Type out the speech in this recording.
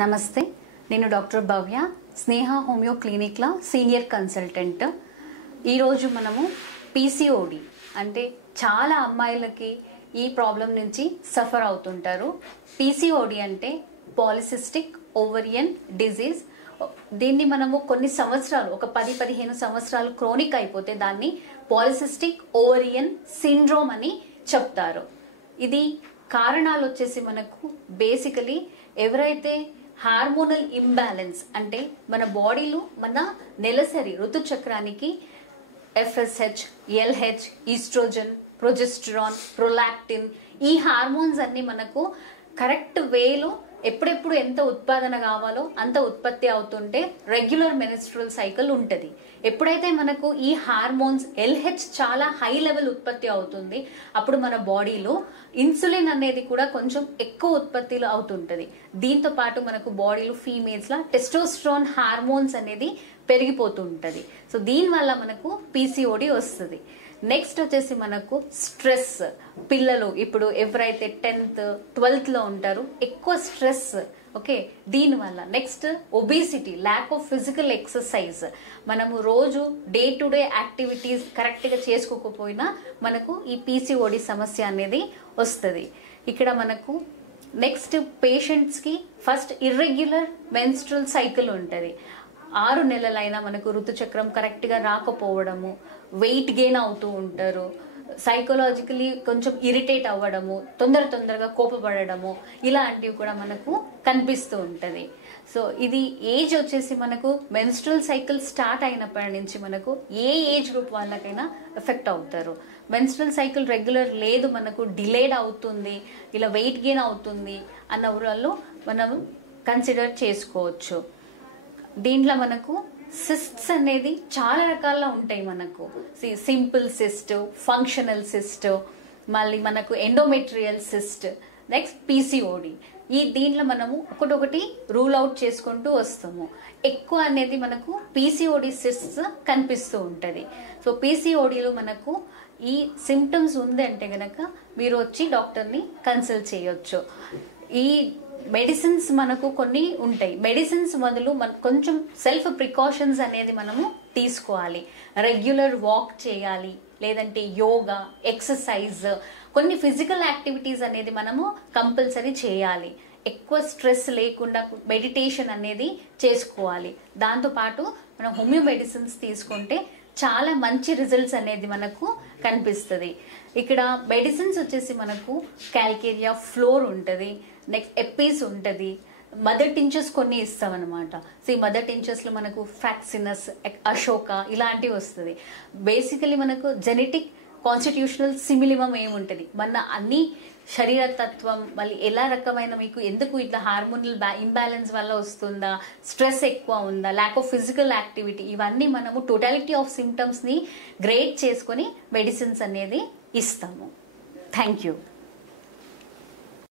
నమస్తే, నేను డాక్టర్ భవ్య, స్నేహ homeo క్లినిక్లో senior consultant. ఈరోజు మనము పీసీఓడి అంటే చాలా అమ్మాయిలకి ఈ ప్రాబ్లం నుంచి సఫర్ అవుతుంటారు. పీసీఓడి అంటే పాలిసిస్టిక్ ఓవరియన్ డిజీజ్. దీన్ని మనము కొన్ని సంవత్సరాలు, ఒక 10-15 సంవత్సరాలు క్రోనిక్ అయిపోతే దాన్ని పాలిసిస్టిక్ ఓవరియన్ సిండ్రోమ్ అని చెప్తారు. ఇది కారణాలు వచ్చేసి మనకు బేసికలీ ఎవరైతే హార్మోనల్ ఇంబ్యాలెన్స్ అంటే మన బాడీలో మన నెలసరి ఋతుచక్రానికి FSH, LH, oestrogen, progesterone, prolactin ఈ హార్మోన్స్ అన్ని మనకు కరెక్ట్ వేలో ఎప్పుడెప్పుడు ఎంత ఉత్పాదన కావాలో అంత ఉత్పత్తి అవుతుంటే రెగ్యులర్ మెన్స్ట్రువల్ సైకిల్ ఉంటుంది. ఎప్పుడైతే మనకు ఈ హార్మోన్స్ ఎల్హెచ్ చాలా హై లెవెల్ ఉత్పత్తి అవుతుంది, అప్పుడు మన బాడీలో ఇన్సులిన్ అనేది కూడా కొంచెం ఎక్కువ ఉత్పత్తిలో అవుతుంటది. దీంతో పాటు మనకు బాడీలో ఫీమేల్స్ లా టెస్టోస్టెరాన్ హార్మోన్స్ అనేది పెరిగిపోతూ ఉంటది. సో దీనివల్ల మనకు పీసీఓడి వస్తుంది. నెక్స్ట్ వచ్చేసి మనకు స్ట్రెస్. పిల్లలు ఇప్పుడు ఎవరైతే 10th, 12th లో ఉంటారో ఎక్కువ స్ట్రెస్, ఓకే, దీనివల్ల. Next obesity, lack of physical exercise. మనము రోజు డే టు డే యాక్టివిటీస్ కరెక్ట్గా చేసుకోకపోయినా మనకు ఈ పీసీఓడి సమస్య అనేది వస్తుంది. ఇక్కడ మనకు నెక్స్ట్ పేషెంట్స్కి ఫస్ట్ ఇర్రెగ్యులర్ మెన్స్ట్రువల్ సైకిల్ ఉంటుంది. 6 నెలలైనా మనకు ఋతుచక్రం కరెక్ట్గా రాకపోవడము, వెయిట్ గెయిన్ అవుతూ ఉంటారు, సైకలాజికలీ కొంచెం ఇరిటేట్ అవ్వడము, తొందరగా కోపపడము, ఇలాంటివి కూడా మనకు కనిపిస్తూ ఉంటుంది. సో ఇది ఏజ్ వచ్చేసి మనకు మెన్స్ట్రువల్ సైకిల్ స్టార్ట్ అయినప్పటి నుంచి మనకు ఏ ఏజ్ గ్రూప్ వాళ్ళకైనా ఎఫెక్ట్ అవుతారు. మెన్స్ట్రువల్ సైకిల్ రెగ్యులర్ లేదు, మనకు డిలేడ్ అవుతుంది, ఇలా వెయిట్ గెయిన్ అవుతుంది అన్న వాళ్ళు మనం కన్సిడర్ చేసుకోవచ్చు. దీంట్లో మనకు సిస్ట్స్ అనేది చాలా రకాల ఉంటాయి. మనకు సింపుల్ సిస్ట్, ఫంక్షనల్ సిస్ట్, మళ్ళీ మనకు ఎండోమెట్రియల్ సిస్ట్, నెక్స్ట్ పీసీఓడి. దీంట్లో మనము ఒకటొకటి రూల్ అవుట్ చేసుకుంటూ వస్తాము. ఎక్కువ అనేది మనకు పీసీఓడి సిస్ట్స్ కనిపిస్తూ ఉంటుంది. సో పీసీఓడిలో మనకు ఈ సిమ్టమ్స్ ఉంది అంటే గనక మీరు వచ్చి డాక్టర్ని కన్సల్ట్ చేయొచ్చు. ఈ మెడిసిన్స్ మనకు కొన్ని ఉంటాయి. మెడిసిన్స్ బదులు కొంచెం సెల్ఫ్ ప్రికాషన్స్ అనేది మనము తీసుకోవాలి. రెగ్యులర్ వాక్ చేయాలి, లేదంటే యోగా, ఎక్సర్సైజ్, కొన్ని ఫిజికల్ యాక్టివిటీస్ అనేది మనము కంపల్సరీ చేయాలి. ఎక్కువ స్ట్రెస్ లేకుండా మెడిటేషన్ అనేది చేసుకోవాలి. దాంతోపాటు మనం హోమియో మెడిసిన్స్ తీసుకుంటే చాలా మంచి రిజల్ట్స్ అనేది మనకు కనిపిస్తుంది. ఇక్కడ మెడిసిన్స్ వచ్చేసి మనకు క్యాల్కేరియా ఫ్లోర్ ఉంటుంది, నెక్స్ట్ ఎపీస్ ఉంటుంది, మదర్ టించర్స్ కొన్ని ఇస్తాం అనమాట. సో ఈ మదర్ టించర్స్లో మనకు ఫ్యాక్సినస్, అశోక ఇలాంటివి వస్తుంది. బేసికలీ మనకు జెనెటిక్ కాన్స్టిట్యూషనల్ సిమిలిమం ఏముంటుంది, మన అన్ని శరీర తత్వం, మళ్ళీ ఎలా రకమైన మీకు ఎందుకు ఇట్లా హార్మోనల్ ఇంబ్యాలెన్స్ వల్ల వస్తుందా, స్ట్రెస్ ఎక్కువ ఉందా, ల్యాక్ ఆఫ్ ఫిజికల్ యాక్టివిటీ, ఇవన్నీ మనము టోటాలిటీ ఆఫ్ సిమ్టమ్స్ని గ్రేడ్ చేసుకొని మెడిసిన్స్ అనేది ఇస్తాము. Thank you.